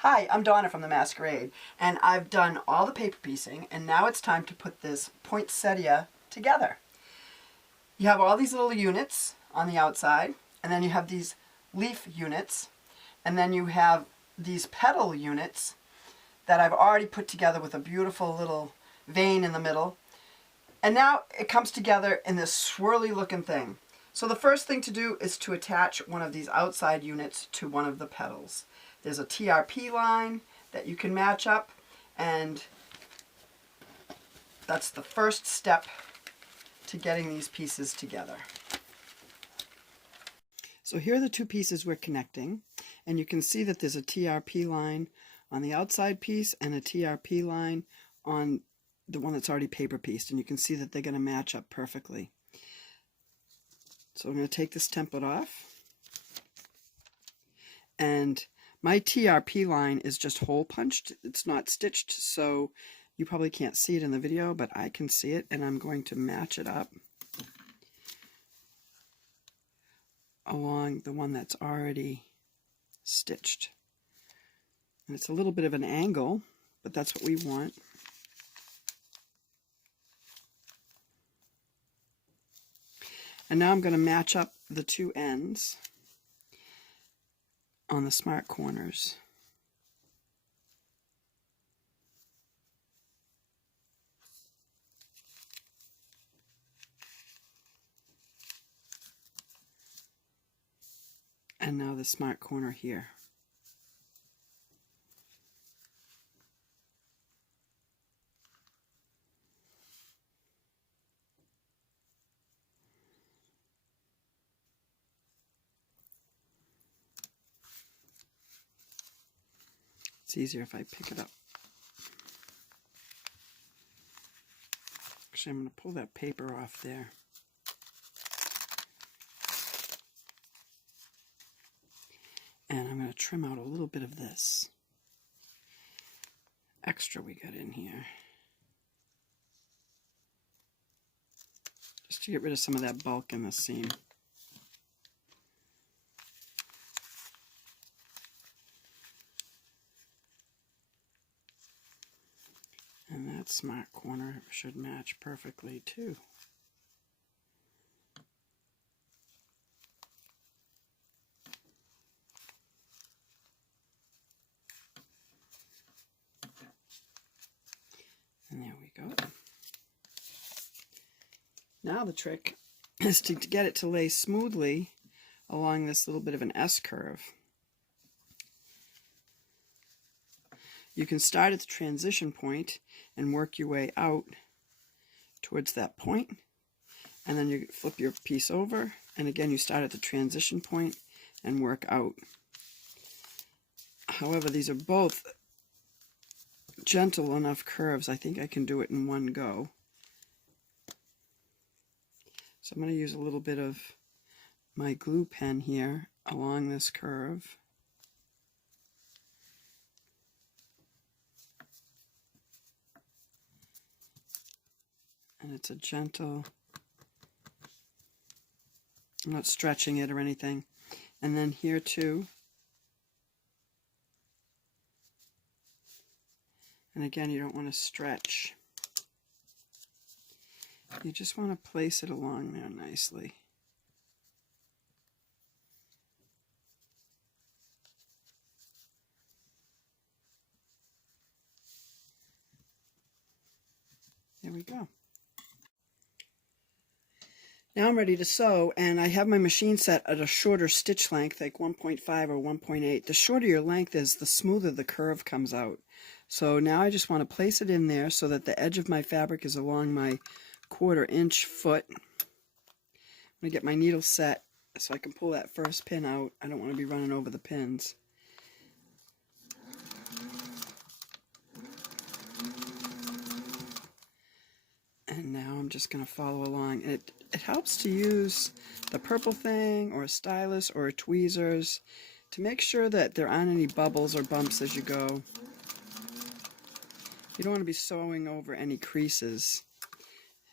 Hi, I'm Donna from the Masquerade, and I've done all the paper piecing, and now it's time to put this poinsettia together. You have all these little units on the outside, and then you have these leaf units, and then you have these petal units that I've already put together with a beautiful little vein in the middle. And now it comes together in this swirly looking thing. So the first thing to do is to attach one of these outside units to one of the petals. There's a TRP line that you can match up, and that's the first step to getting these pieces together. So here are the two pieces we're connecting, and you can see that there's a TRP line on the outside piece and a TRP line on the one that's already paper pieced, and you can see that they're going to match up perfectly. So I'm going to take this template off, and my TRP line is just hole punched. It's not stitched, so you probably can't see it in the video, but I can see it, and I'm going to match it up along the one that's already stitched. And it's a little bit of an angle, but that's what we want. And now I'm going to match up the two ends on the smart corners. And now the smart corner here. It's easier if I pick it up. Actually, I'm going to pull that paper off there. And I'm going to trim out a little bit of this extra we got in here, just to get rid of some of that bulk in the seam. And that smart corner should match perfectly too. And there we go. Now the trick is to get it to lay smoothly along this little bit of an S curve. You can start at the transition point and work your way out towards that point, and then you flip your piece over, and again you start at the transition point and work out. However, these are both gentle enough curves. I think I can do it in one go. So I'm going to use a little bit of my glue pen here along this curve. And it's a gentle, I'm not stretching it or anything. And then here too. And again, you don't want to stretch. You just want to place it along there nicely. There we go. Now I'm ready to sew, and I have my machine set at a shorter stitch length, like 1.5 or 1.8. The shorter your length is, the smoother the curve comes out. So now I just want to place it in there so that the edge of my fabric is along my 1/4 inch foot. I'm going to get my needle set so I can pull that first pin out. I don't want to be running over the pins. And now I'm just going to follow along. And it helps to use the purple thing or a stylus or tweezers to make sure that there aren't any bubbles or bumps as you go. You don't want to be sewing over any creases.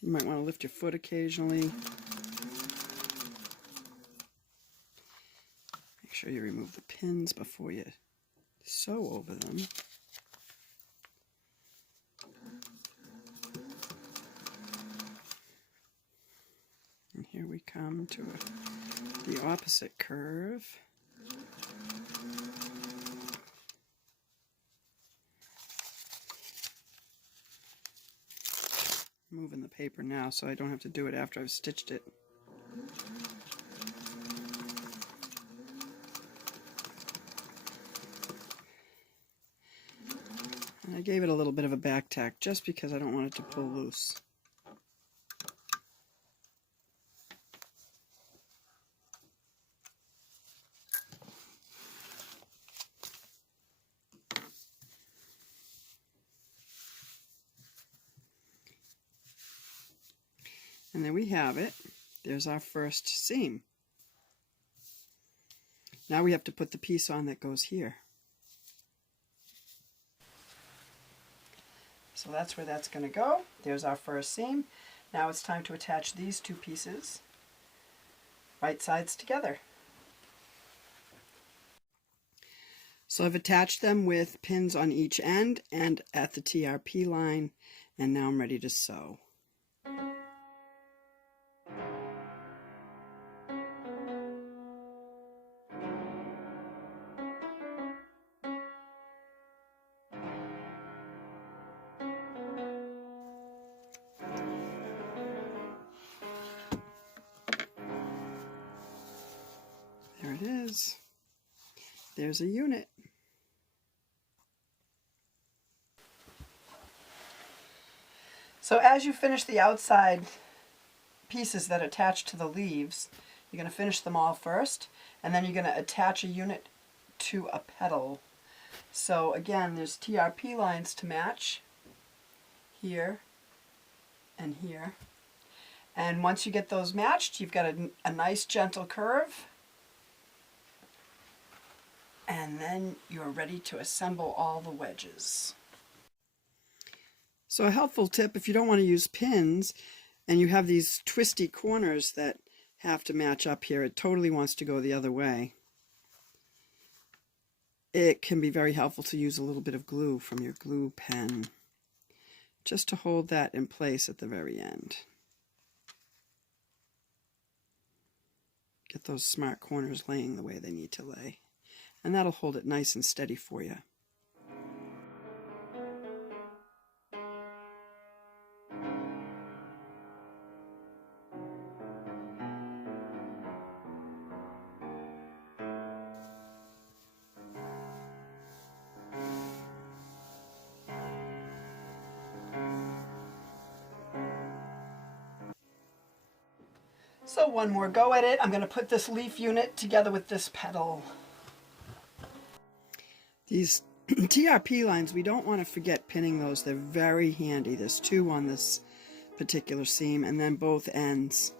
You might want to lift your foot occasionally. Make sure you remove the pins before you sew over them. And here we come to the opposite curve. Moving the paper now so I don't have to do it after I've stitched it. And I gave it a little bit of a back tack just because I don't want it to pull loose. And there we have it. There's our first seam. Now we have to put the piece on that goes here. So that's where that's going to go. There's our first seam. Now it's time to attach these two pieces, right sides together. So I've attached them with pins on each end and at the TRP line, and now I'm ready to sew. There it is. There's a unit. So as you finish the outside pieces that attach to the leaves, you're going to finish them all first, and then you're going to attach a unit to a petal. So again, there's TRP lines to match here and here. And once you get those matched, you've got a nice gentle curve. And then you're ready to assemble all the wedges. So a helpful tip, if you don't want to use pins and you have these twisty corners that have to match up here, it totally wants to go the other way. It can be very helpful to use a little bit of glue from your glue pen just to hold that in place at the very end. Get those smart corners laying the way they need to lay. And that'll hold it nice and steady for you. So one more go at it. I'm going to put this leaf unit together with this petal. These TRP lines, we don't want to forget pinning those. They're very handy. There's two on this particular seam and then both ends.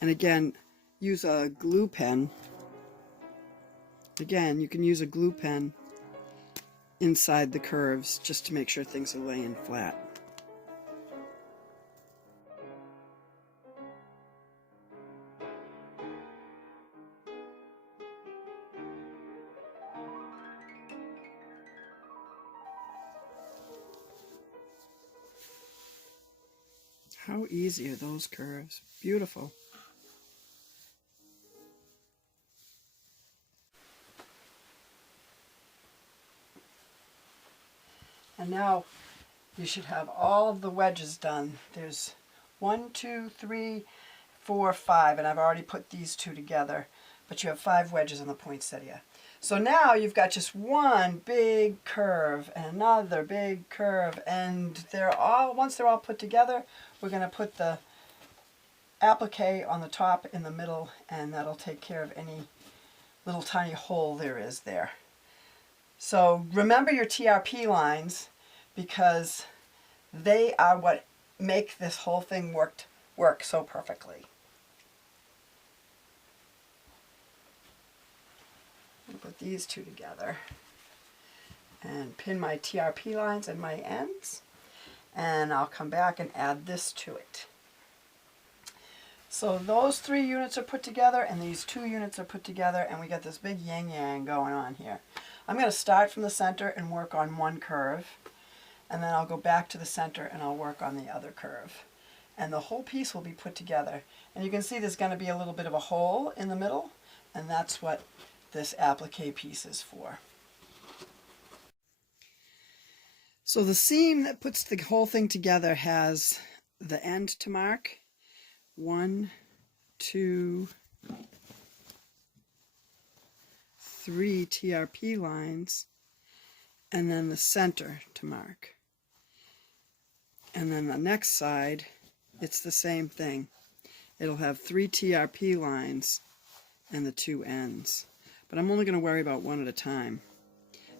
And again, use a glue pen. Again, you can use a glue pen inside the curves just to make sure things are laying flat. How easy are those curves? Beautiful. And now you should have all of the wedges done. There's 1, 2, 3, 4, 5, and I've already put these two together, but you have 5 wedges in the poinsettia. So now you've got just one big curve and another big curve, and once they're all put together, we're going to put the applique on the top in the middle, and that'll take care of any little tiny hole there is there. So remember your TRP lines, because they are what make this whole thing work so perfectly. I'll put these two together and pin my TRP lines and my ends, and I'll come back and add this to it. So those 3 units are put together and these 2 units are put together, and we got this big yin-yang going on here. I'm going to start from the center and work on one curve, and then I'll go back to the center and I'll work on the other curve. And the whole piece will be put together. And you can see there's going to be a little bit of a hole in the middle, and that's what this applique piece is for. So the seam that puts the whole thing together has the end to mark. 1, 2, 3 TRP lines, and then the center to mark. And then the next side, it's the same thing. It'll have 3 TRP lines and the 2 ends. But I'm only going to worry about one at a time.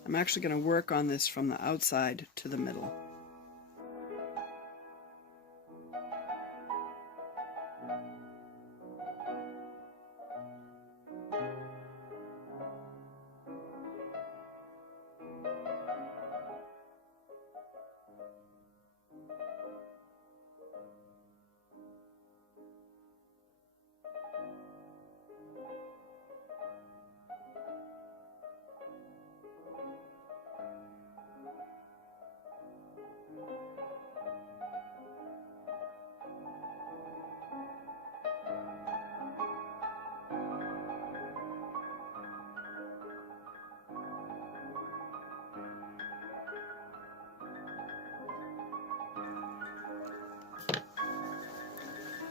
I'm actually going to work on this from the outside to the middle.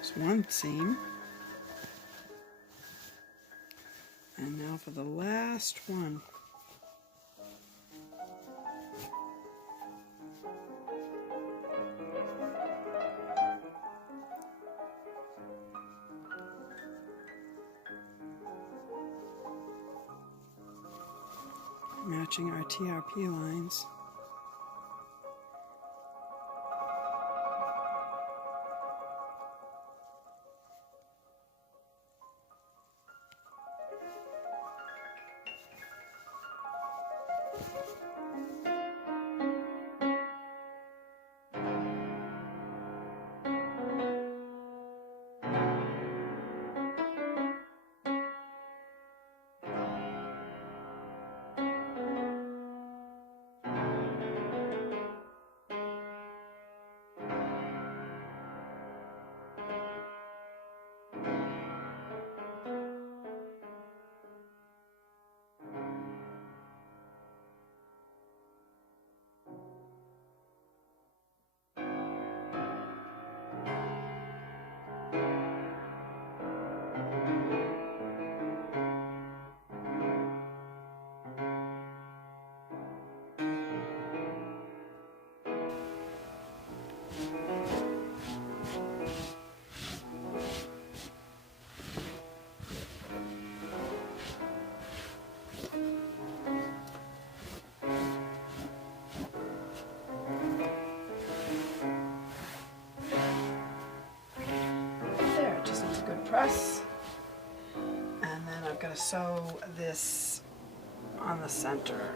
There's one seam. And now for the last one. Matching our TRP lines. Press, and then I'm going to sew this on the center.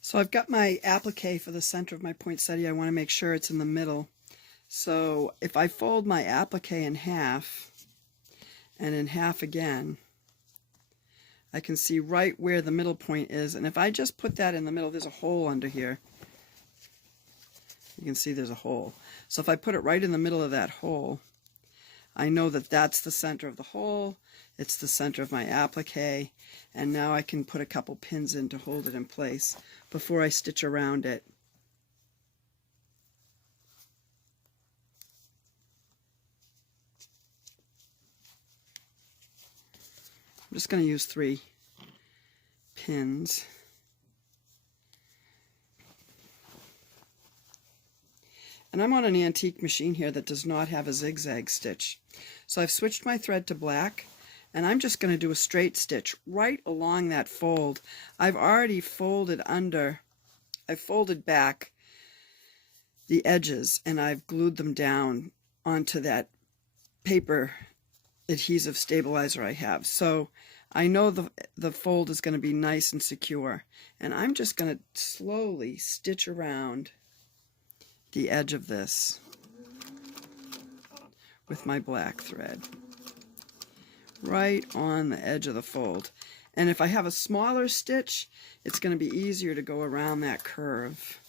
So I've got my applique for the center of my poinsettia. I want to make sure it's in the middle. So if I fold my applique in half and in half again, I can see right where the middle point is, and if I just put that in the middle, there's a hole under here. You can see there's a hole. So if I put it right in the middle of that hole, I know that that's the center of the hole, it's the center of my applique, and now I can put a couple pins in to hold it in place before I stitch around it. I'm just going to use 3 pins. And I'm on an antique machine here that does not have a zigzag stitch. So I've switched my thread to black, and I'm just going to do a straight stitch right along that fold. I've already folded under, I've folded back the edges, and I've glued them down onto that paper adhesive stabilizer I have. So I know the fold is going to be nice and secure. And I'm just going to slowly stitch around the edge of this with my black thread. right on the edge of the fold. And if I have a smaller stitch, it's going to be easier to go around that curve.